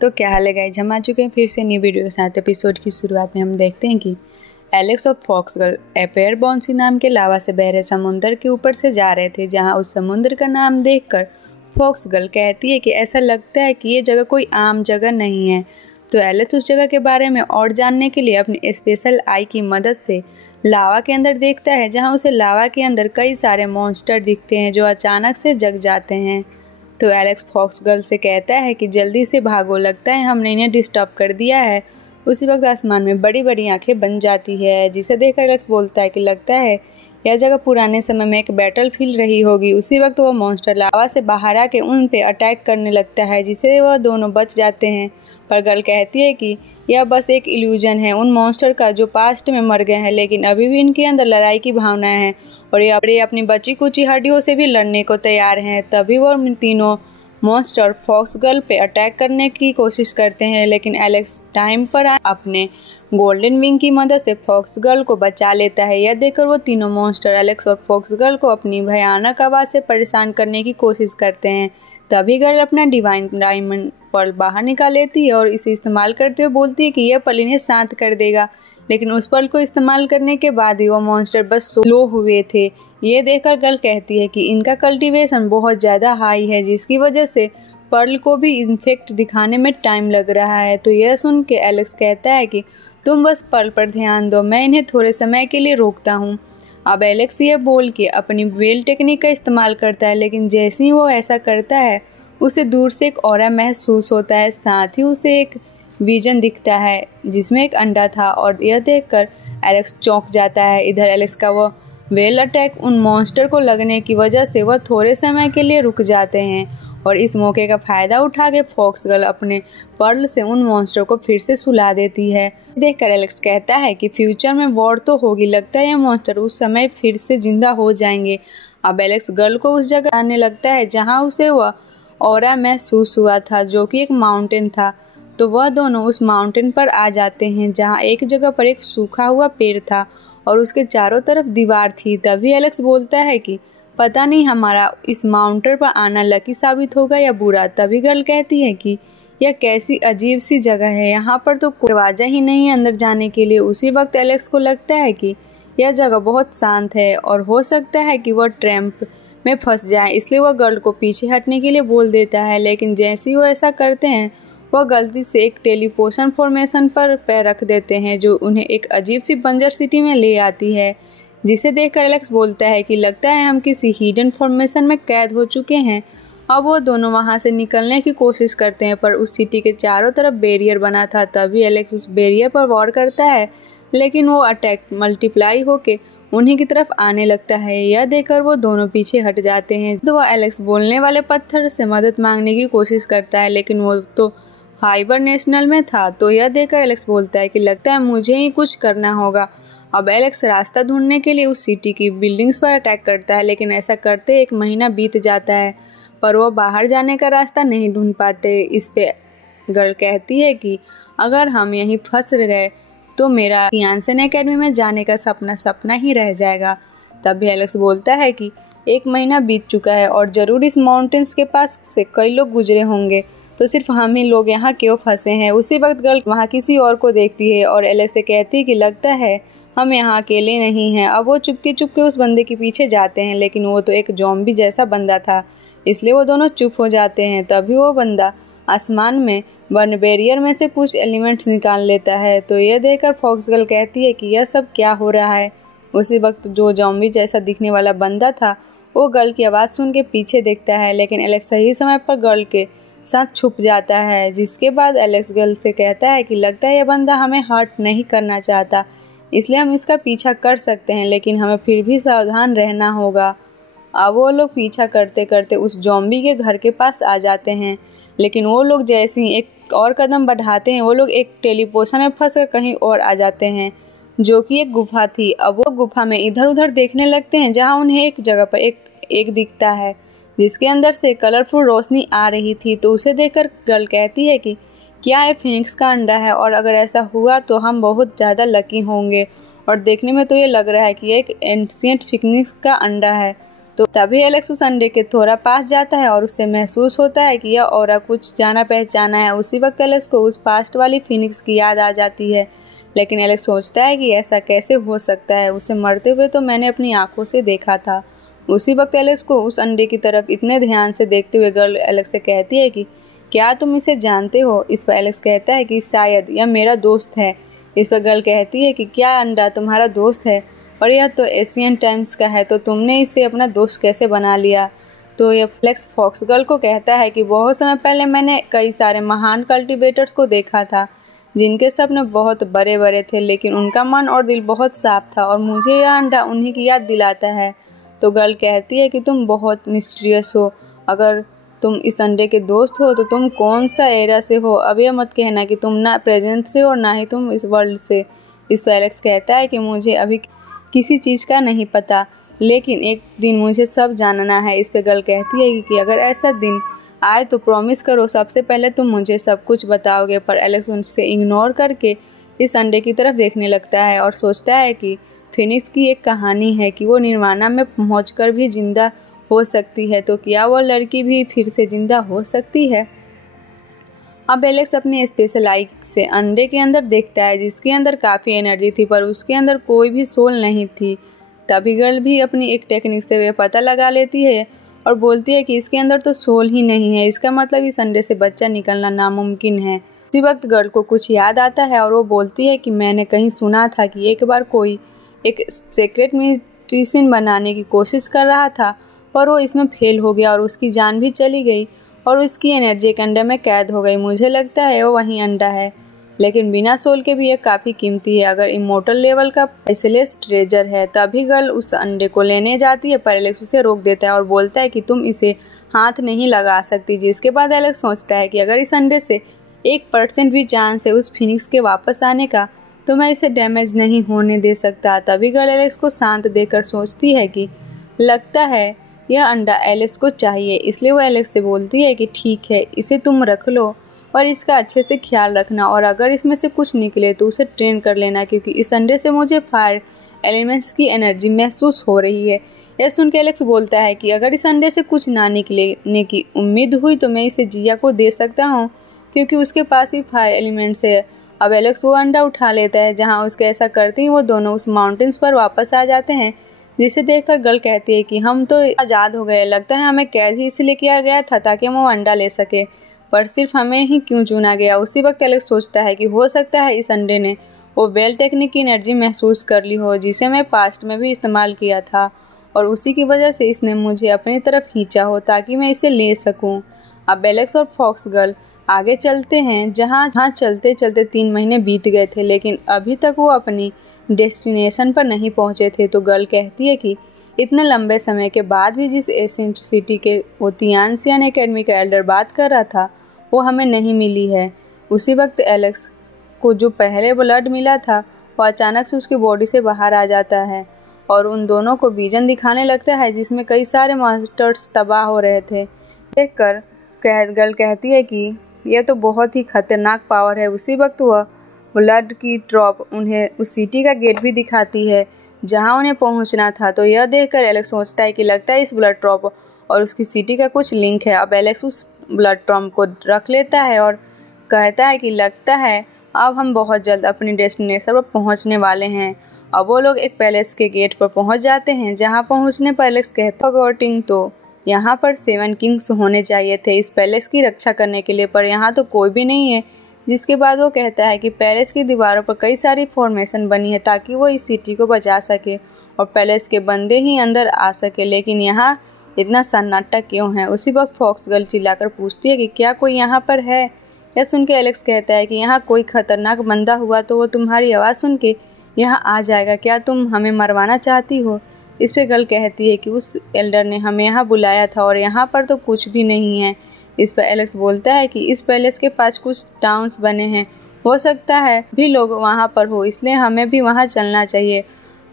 तो क्या हाल है गाइज, हम आ चुके हैं फिर से न्यू वीडियो के साथ। एपिसोड की शुरुआत में हम देखते हैं कि एलेक्स और फॉक्सगर्ल एपेयर बॉन्सी नाम के लावा से बह रहे समुंदर के ऊपर से जा रहे थे, जहां उस समुद्र का नाम देखकर फॉक्सगर्ल कहती है कि ऐसा लगता है कि ये जगह कोई आम जगह नहीं है। तो एलेक्स उस जगह के बारे में और जानने के लिए अपनी स्पेशल आई की मदद से लावा के अंदर देखता है, जहाँ उसे लावा के अंदर कई सारे मॉन्स्टर दिखते हैं जो अचानक से जग जाते हैं। तो एलेक्स फॉक्सगर्ल से कहता है कि जल्दी से भागो, लगता है हमने इन्हें डिस्टर्ब कर दिया है। उसी वक्त आसमान में बड़ी बड़ी आंखें बन जाती है, जिसे देखकर एलेक्स बोलता है कि लगता है यह जगह पुराने समय में एक बैटल फील्ड रही होगी। उसी वक्त वो मॉन्स्टर लावा से बाहर आके उन पे अटैक करने लगता है, जिससे वह दोनों बच जाते हैं। पर गर्ल कहती है कि यह बस एक इल्यूजन है उन मॉन्स्टर का जो पास्ट में मर गए हैं, लेकिन अभी भी इनके अंदर लड़ाई की भावनाएं हैं और ये अपनी बची कुची हड्डियों से भी लड़ने को तैयार हैं। तभी वो तीनों मॉन्स्टर फॉक्सगर्ल पे अटैक करने की कोशिश करते हैं, लेकिन एलेक्स टाइम पर अपने गोल्डन विंग की मदद से फॉक्सगर्ल को बचा लेता है। यह देखकर वो तीनों मॉन्स्टर एलेक्स और फॉक्सगर्ल को अपनी भयानक आवाज़ से परेशान करने की कोशिश करते हैं। तभी गर्ल अपना डिवाइन डायमंड पर्ल बाहर निकाल लेती है और इसे इस्तेमाल करते हुए बोलती है कि यह पर्ल इन्हें शांत कर देगा, लेकिन उस पर्ल को इस्तेमाल करने के बाद ही वो मॉन्स्टर बस स्लो हुए थे। ये देखकर गर्ल कहती है कि इनका कल्टीवेशन बहुत ज़्यादा हाई है, जिसकी वजह से पर्ल को भी इन्फेक्ट दिखाने में टाइम लग रहा है। तो यह सुन के एलेक्स कहता है कि तुम बस पर्ल पर ध्यान दो, मैं इन्हें थोड़े समय के लिए रोकता हूँ। अब एलेक्स ये बोल के अपनी वेल टेक्निक का इस्तेमाल करता है, लेकिन जैसे ही वो ऐसा करता है उसे दूर से एक ऑरा महसूस होता है। साथ ही उसे एक विजन दिखता है जिसमें एक अंडा था और यह देखकर एलेक्स चौंक जाता है। इधर एलेक्स का वो वेल अटैक उन मॉन्स्टर को लगने की वजह से वह थोड़े समय के लिए रुक जाते हैं और इस मौके का फ़ायदा उठा के फॉक्सगर्ल अपने पर्ल से उन मॉन्स्टर को फिर से सुला देती है। देखकर एलेक्स कहता है कि फ्यूचर में वॉर तो होगी, लगता है ये मॉन्स्टर उस समय फिर से जिंदा हो जाएंगे। अब एलेक्स गर्ल को उस जगह आने लगता है जहाँ उसे वह ऑरा महसूस हुआ था, जो कि एक माउंटेन था। तो वह दोनों उस माउंटेन पर आ जाते हैं जहाँ एक जगह पर एक सूखा हुआ पेड़ था और उसके चारों तरफ दीवार थी। तभी एलेक्स बोलता है कि पता नहीं हमारा इस माउंटेन पर आना लकी साबित होगा या बुरा। तभी गर्ल कहती है कि यह कैसी अजीब सी जगह है, यहाँ पर तो कोई दरवाजा ही नहीं है अंदर जाने के लिए। उसी वक्त एलेक्स को लगता है कि यह जगह बहुत शांत है और हो सकता है कि वह ट्रैप में फंस जाए, इसलिए वह गर्ल को पीछे हटने के लिए बोल देता है। लेकिन जैसे ही वो ऐसा करते हैं वह गलती से एक टेलीपोर्शन फॉर्मेशन पर पैर रख देते हैं, जो उन्हें एक अजीब सी बंजर सिटी में ले आती है, जिसे देखकर एलेक्स बोलता है कि लगता है हम किसी हिडन फॉर्मेशन में कैद हो चुके हैं। अब वो दोनों वहां से निकलने की कोशिश करते हैं, पर उस सिटी के चारों तरफ बैरियर बना था। तभी एलेक्स उस बैरियर पर वॉर करता है, लेकिन वो अटैक मल्टीप्लाई होके उन्हीं की तरफ आने लगता है। यह देखकर वो दोनों पीछे हट जाते हैं। तो वह एलेक्स बोलने वाले पत्थर से मदद मांगने की कोशिश करता है, लेकिन वो तो हाइबरनेशनल में था। तो यह देखकर एलेक्स बोलता है कि लगता है मुझे ही कुछ करना होगा। अब एलेक्स रास्ता ढूंढने के लिए उस सिटी की बिल्डिंग्स पर अटैक करता है, लेकिन ऐसा करते 1 महीना बीत जाता है, पर वो बाहर जाने का रास्ता नहीं ढूंढ पाते। इस पे गर्ल कहती है कि अगर हम यहीं फंस गए तो मेरा फियांसन एकेडमी में जाने का सपना ही रह जाएगा। तभी एलेक्स बोलता है कि 1 महीना बीत चुका है और ज़रूर इस माउंटेन्स के पास से कई लोग गुजरे होंगे, तो सिर्फ हम ही लोग यहाँ क्यों फंसे हैं। उसी वक्त गर्ल वहाँ किसी और को देखती है और एलेक्स से कहती है कि लगता है हम यहाँ अकेले नहीं हैं। अब वो चुपके उस बंदे के पीछे जाते हैं, लेकिन वो तो एक ज़ॉम्बी जैसा बंदा था, इसलिए वो दोनों चुप हो जाते हैं। तभी वो बंदा आसमान में बर्न बैरियर में से कुछ एलिमेंट्स निकाल लेता है। तो यह देखकर फॉक्सगर्ल कहती है कि यह सब क्या हो रहा है। उसी वक्त जो ज़ॉम्बी जैसा दिखने वाला बंदा था वो गर्ल की आवाज़ सुन के पीछे देखता है, लेकिन एलेक्स सही समय पर गर्ल के साथ छुप जाता है। जिसके बाद एलेक्स गर्ल से कहता है कि लगता है यह बंदा हमें हर्ट नहीं करना चाहता, इसलिए हम इसका पीछा कर सकते हैं, लेकिन हमें फिर भी सावधान रहना होगा। अब वो लोग पीछा करते करते उस ज़ॉम्बी के घर के पास आ जाते हैं, लेकिन वो लोग जैसे ही एक और कदम बढ़ाते हैं वो लोग एक टेलीपोर्शन में फंस कर कहीं और आ जाते हैं, जो कि एक गुफा थी। अब वो गुफा में इधर उधर देखने लगते हैं, जहाँ उन्हें एक जगह पर एक दिखता है जिसके अंदर से कलरफुल रोशनी आ रही थी। तो उसे देखकर गर्ल कहती है कि क्या ये फिनिक्स का अंडा है, और अगर ऐसा हुआ तो हम बहुत ज़्यादा लकी होंगे, और देखने में तो ये लग रहा है कि एक एंशिएंट फिनिक्स का अंडा है। तो तभी एलेक्स उस अंडे के थोड़ा पास जाता है और उससे महसूस होता है कि यह औरा कुछ जाना पहचाना है। उसी वक्त एलेक्स को उस पास्ट वाली फिनिक्स की याद आ जाती है, लेकिन एलेक्स सोचता है कि ऐसा कैसे हो सकता है, उसे मरते हुए तो मैंने अपनी आंखों से देखा था। उसी वक्त एलेक्स को उस अंडे की तरफ इतने ध्यान से देखते हुए गर्ल एलेक्स से कहती है कि क्या तुम इसे जानते हो? इस पर एलेक्स कहता है कि शायद यह मेरा दोस्त है। इस पर गर्ल कहती है कि क्या अंडा तुम्हारा दोस्त है? और यह तो एशियन टाइम्स का है, तो तुमने इसे अपना दोस्त कैसे बना लिया? तो यह फ्लेक्स फॉक्स गर्ल को कहता है कि बहुत समय पहले मैंने कई सारे महान कल्टीवेटर्स को देखा था जिनके सपने बहुत बड़े बड़े थे, लेकिन उनका मन और दिल बहुत साफ था, और मुझे यह अंडा उन्हीं की याद दिलाता है। तो गर्ल कहती है कि तुम बहुत मिस्टीरियस हो। अगर तुम इस अंडे के दोस्त हो तो तुम कौन सा एरा से हो? अब यह मत कहना कि तुम ना प्रेजेंट से हो ना ही तुम इस वर्ल्ड से। इस पर एलेक्स कहता है कि मुझे अभी किसी चीज़ का नहीं पता, लेकिन एक दिन मुझे सब जानना है। इस पर गर्ल कहती है कि अगर ऐसा दिन आए तो प्रॉमिस करो सबसे पहले तुम मुझे सब कुछ बताओगे। पर एलेक्स उनसे इग्नोर करके इस अंडे की तरफ देखने लगता है और सोचता है कि फिनिक्स की एक कहानी है कि वो निर्वाणा में पहुंचकर भी जिंदा हो सकती है, तो क्या वो लड़की भी फिर से जिंदा हो सकती है? अब एलेक्स अपने स्पेशल आई से अंडे के अंदर देखता है जिसके अंदर काफ़ी एनर्जी थी, पर उसके अंदर कोई भी सोल नहीं थी। तभी गर्ल भी अपनी एक टेक्निक से वे पता लगा लेती है और बोलती है कि इसके अंदर तो सोल ही नहीं है, इसका मतलब इस अंडे से बच्चा निकलना नामुमकिन है। उसी वक्त गर्ल को कुछ याद आता है और वो बोलती है कि मैंने कहीं सुना था कि एक बार कोई एक सीक्रेट मेडिसिन बनाने की कोशिश कर रहा था, पर वो इसमें फेल हो गया और उसकी जान भी चली गई और उसकी एनर्जी एक अंडे में कैद हो गई। मुझे लगता है वो वही अंडा है, लेकिन बिना सोल के भी ये काफ़ी कीमती है, अगर इमोर्टल लेवल का प्राइसलेस ट्रेजर है। तभी गर्ल उस अंडे को लेने जाती है, पर एलेक्स उसे रोक देता है और बोलता है कि तुम इसे हाथ नहीं लगा सकती। जिसके बाद एलेक्स सोचता है कि अगर इस अंडे से 1% भी चांस है उस फिनिक्स के वापस आने का, तो मैं इसे डैमेज नहीं होने दे सकता। तभी गर्ल एलेक्स को शांत देकर सोचती है कि लगता है यह अंडा एलेक्स को चाहिए, इसलिए वो एलेक्स से बोलती है कि ठीक है, इसे तुम रख लो और इसका अच्छे से ख्याल रखना, और अगर इसमें से कुछ निकले तो उसे ट्रेन कर लेना, क्योंकि इस अंडे से मुझे फायर एलिमेंट्स की एनर्जी महसूस हो रही है। यह सुन के एलेक्स बोलता है कि अगर इस अंडे से कुछ ना निकलने की उम्मीद हुई तो मैं इसे जिया को दे सकता हूँ, क्योंकि उसके पास ही फायर एलिमेंट्स है। अब एलेक्स वो अंडा उठा लेता है। जहाँ उसके ऐसा करते ही वो दोनों उस माउंटेन्स पर वापस आ जाते हैं, जिसे देखकर गर्ल कहती है कि हम तो आज़ाद हो गए, लगता है हमें कैद ही इसलिए किया गया था ताकि हम वो अंडा ले सके, पर सिर्फ हमें ही क्यों चुना गया। उसी वक्त एलेक्स सोचता है कि हो सकता है इस अंडे ने वो वेल टेक्निक की एनर्जी महसूस कर ली हो जिसे मैं पास्ट में भी इस्तेमाल किया था, और उसी की वजह से इसने मुझे अपनी तरफ खींचा हो ताकि मैं इसे ले सकूं। अब एलेक्स और फॉक्स गर्ल आगे चलते हैं, जहाँ चलते चलते 3 महीने बीत गए थे, लेकिन अभी तक वो अपनी डेस्टिनेशन पर नहीं पहुंचे थे। तो गर्ल कहती है कि इतने लंबे समय के बाद भी जिस एशियंट सिटी के वो तियानसियन एकेडमी का एल्डर बात कर रहा था वो हमें नहीं मिली है। उसी वक्त एलेक्स को जो पहले ब्लड मिला था वो अचानक से उसकी बॉडी से बाहर आ जाता है और उन दोनों को विजन दिखाने लगता है जिसमें कई सारे मॉन्स्टर्स तबाह हो रहे थे। देखकर गर्ल कहती है कि यह तो बहुत ही खतरनाक पावर है। उसी वक्त वह ब्लड की ड्रॉप उन्हें उस सिटी का गेट भी दिखाती है जहां उन्हें पहुंचना था। तो यह देखकर एलेक्स सोचता है कि लगता है इस ब्लड ड्रॉप और उसकी सिटी का कुछ लिंक है। अब एलेक्स उस ब्लड ड्रॉप को रख लेता है और कहता है कि लगता है अब हम बहुत जल्द अपनी डेस्टिनेशन पर पहुंचने वाले हैं। अब वो लोग एक पैलेस के गेट पर पहुंच जाते हैं, जहां पहुंचने पर एलेक्स कहता है गॉटिंग तो यहाँ पर 7 किंग्स होने चाहिए थे इस पैलेस की रक्षा करने के लिए, पर यहाँ तो कोई भी नहीं है। जिसके बाद वो कहता है कि पैलेस की दीवारों पर कई सारी फॉर्मेशन बनी है ताकि वो इस सिटी को बचा सके और पैलेस के बंदे ही अंदर आ सके, लेकिन यहाँ इतना सन्नाटा क्यों है। उसी वक्त फॉक्स गर्ल चिल्लाकर पूछती है कि क्या कोई यहाँ पर है। यह सुन के एलेक्स कहता है कि यहाँ कोई खतरनाक बंदा हुआ तो वो तुम्हारी आवाज़ सुन के यहाँ आ जाएगा, क्या तुम हमें मरवाना चाहती हो। इस पे गर्ल कहती है कि उस एल्डर ने हमें यहाँ बुलाया था और यहाँ पर तो कुछ भी नहीं है। इस पर एलेक्स बोलता है कि इस पैलेस के पास कुछ टाउन्स बने हैं, हो सकता है भी लोग वहाँ पर हो, इसलिए हमें भी वहाँ चलना चाहिए।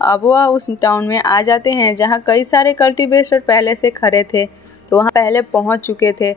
अब वह उस टाउन में आ जाते हैं जहाँ कई सारे कल्टीवेटर पहले से खड़े थे, तो वहाँ पहले पहुँच चुके थे।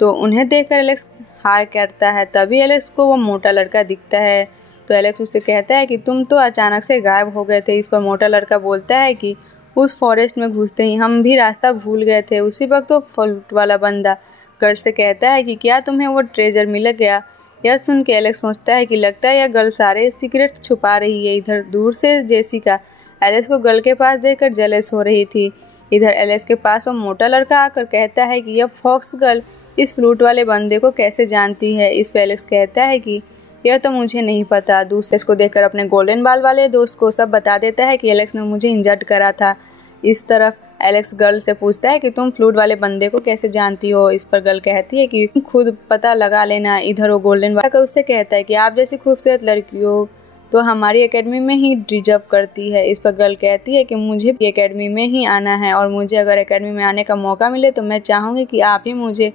तो उन्हें देखकर एलेक्स हाय करता है। तभी एलेक्स को वो मोटा लड़का दिखता है, तो एलेक्स उससे कहता है कि तुम तो अचानक से गायब हो गए थे। इस पर मोटा लड़का बोलता है कि उस फॉरेस्ट में घुसते ही हम भी रास्ता भूल गए थे। उसी वक्त वो फ्लूट वाला बंदा गर्ल से कहता है कि क्या तुम्हें वो ट्रेजर मिल गया। यह सुन के एलेक्स सोचता है कि लगता है यह गर्ल सारे सीक्रेट छुपा रही है। इधर दूर से जेसिका एलेक्स को गर्ल के पास देखकर जेलस हो रही थी। इधर एलेक्स के पास वो मोटा लड़का आकर कहता है कि यह फॉक्स गर्ल इस फ्लूट वाले बंदे को कैसे जानती है। इस पे एलेक्स कहता है कि यह तो मुझे नहीं पता। दूसरे इसको देखकर अपने गोल्डन बाल वाले दोस्त को सब बता देता है कि एलेक्स ने मुझे इंजर्ड करा था। इस तरफ एलेक्स गर्ल से पूछता है कि तुम फ्लूट वाले बंदे को कैसे जानती हो। इस पर गर्ल कहती है कि तुम खुद पता लगा लेना। इधर वो गोल्डन बाल कर उससे कहता है कि आप जैसी खूबसूरत लड़की हो तो हमारी एकेडमी में ही डिजर्व करती है। इस पर गर्ल कहती है कि मुझे भी एकेडमी में ही आना है और मुझे अगर एकेडमी में आने का मौका मिले तो मैं चाहूँगी कि आप ही मुझे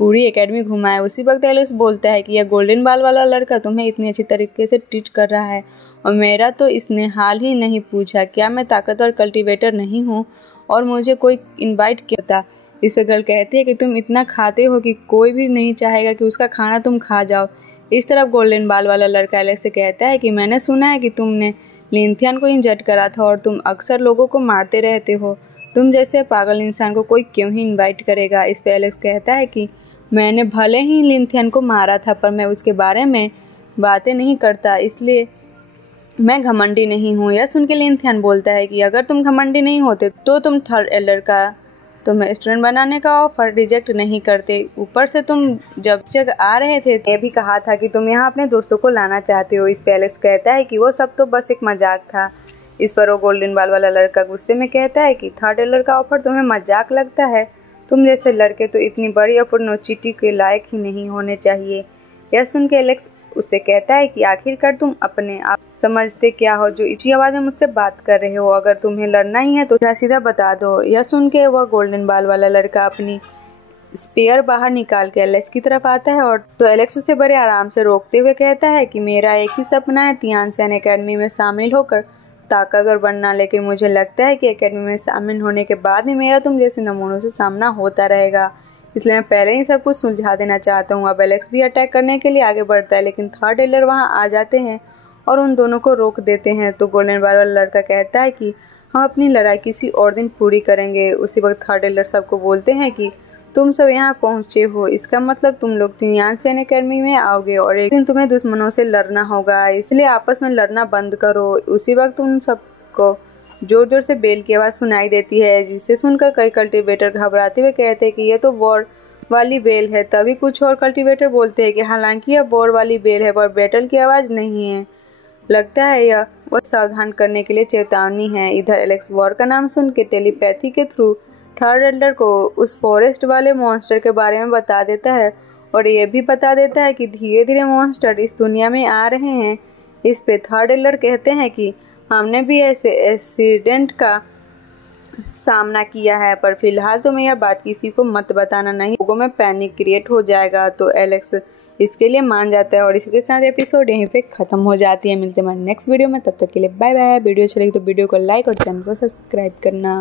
पूरी एकेडमी घुमाए। उसी वक्त एलेक्स बोलता है कि यह गोल्डन बाल वाला लड़का तुम्हें इतनी अच्छी तरीके से ट्रीट कर रहा है और मेरा तो इसने हाल ही नहीं पूछा क्या मैं ताकतवर कल्टीवेटर नहीं हूँ और मुझे कोई इनवाइट किया था। इस पर गर्ल कहती है कि तुम इतना खाते हो कि कोई भी नहीं चाहेगा कि उसका खाना तुम खा जाओ। इस तरफ गोल्डन बाल वाला लड़का एलेक्स से कहता है कि मैंने सुना है कि तुमने लिंथियन को इंजर्ड करा था और तुम अक्सर लोगों को मारते रहते हो। तुम जैसे पागल इंसान को कोई क्यों ही इनवाइट करेगा। इस पर एलेक्स कहता है कि मैंने भले ही लिंथियन को मारा था पर मैं उसके बारे में बातें नहीं करता, इसलिए मैं घमंडी नहीं हूँ। यह सुन के लिंथियन बोलता है कि अगर तुम घमंडी नहीं होते तो तुम थर्ड एल्डर का तुम्हें स्टूडेंट बनाने का ऑफर रिजेक्ट नहीं करते। ऊपर से तुम जब जगह आ रहे थे ये भी कहा था कि तुम यहाँ अपने दोस्तों को लाना चाहते हो। इस पे एलेक्स कहता है कि वो सब तो बस एक मजाक था। इस पर वो गोल्डन बाल वाला लड़का गुस्से में कहता है कि थर्ड एल्डर का ऑफर तुम्हें मजाक लगता है। तुम जैसे लड़के तो इतनी बड़ी अपॉर्चुनिटी के लायक ही नहीं होने चाहिए। यह सुन के एलेक्स उससे कहता है कि आखिरकार तुम अपने आप समझते क्या हो जो ऊंची आवाज में मुझसे बात कर रहे हो। अगर तुम्हें लड़ना ही है तो सीधा बता दो। यह सुन के वह गोल्डन बाल वाला लड़का अपनी स्पेयर बाहर निकाल के एलेक्स की तरफ आता है और तो एलेक्स उसे बड़े आराम से रोकते हुए कहता है कि मेरा एक ही सपना है तियानसेन एकेडमी में शामिल होकर ताकतवर बनना, लेकिन मुझे लगता है कि एकेडमी में शामिल होने के बाद ही मेरा तुम जैसे नमूनों से सामना होता रहेगा, इसलिए मैं पहले ही सब कुछ सुलझा देना चाहता हूँ। अब एलेक्स भी अटैक करने के लिए आगे बढ़ता है लेकिन थर्ड एल्डर वहाँ आ जाते हैं और उन दोनों को रोक देते हैं। तो गोल्डन बाल वाला लड़का कहता है कि हम अपनी लड़ाई किसी और दिन पूरी करेंगे। उसी वक्त थर्ड एल्डर सबको बोलते हैं कि तुम सब यहाँ पहुँचे हो, इसका मतलब तुम लोग तियानसेन एकेडमी में आओगे और एक दिन तुम्हें दुश्मनों से लड़ना होगा, इसलिए आपस में लड़ना बंद करो। उसी वक्त उन सबको जोर जोर से बेल की आवाज़ सुनाई देती है जिसे सुनकर कई कल्टीवेटर घबराते हुए कहते हैं कि यह तो वॉर वाली बेल है। तभी कुछ और कल्टीवेटर बोलते हैं कि हालांकि यह वॉर वाली बेल है पर बैटल की आवाज़ नहीं है, लगता है यह वो सावधान करने के लिए चेतावनी है। इधर एलेक्स वॉर का नाम सुन के टेलीपैथी के थ्रू थर्ड एल्डर को उस फॉरेस्ट वाले मॉन्स्टर के बारे में बता देता है और यह भी बता देता है कि धीरे धीरे मॉन्स्टर इस दुनिया में आ रहे हैं। इस पे थर्ड एल्डर कहते हैं कि हमने भी ऐसे एक्सीडेंट का सामना किया है पर फिलहाल तुम्हें यह बात किसी को मत बताना, नहीं लोगों में पैनिक क्रिएट हो जाएगा। तो एलेक्स इसके लिए मान जाता है और इसी के साथ एपिसोड यहीं पे ख़त्म हो जाती है। मिलते हैं नेक्स्ट वीडियो में, तब तक के लिए बाय बाय। वीडियो अच्छी लगी तो वीडियो को लाइक और चैनल को सब्सक्राइब करना।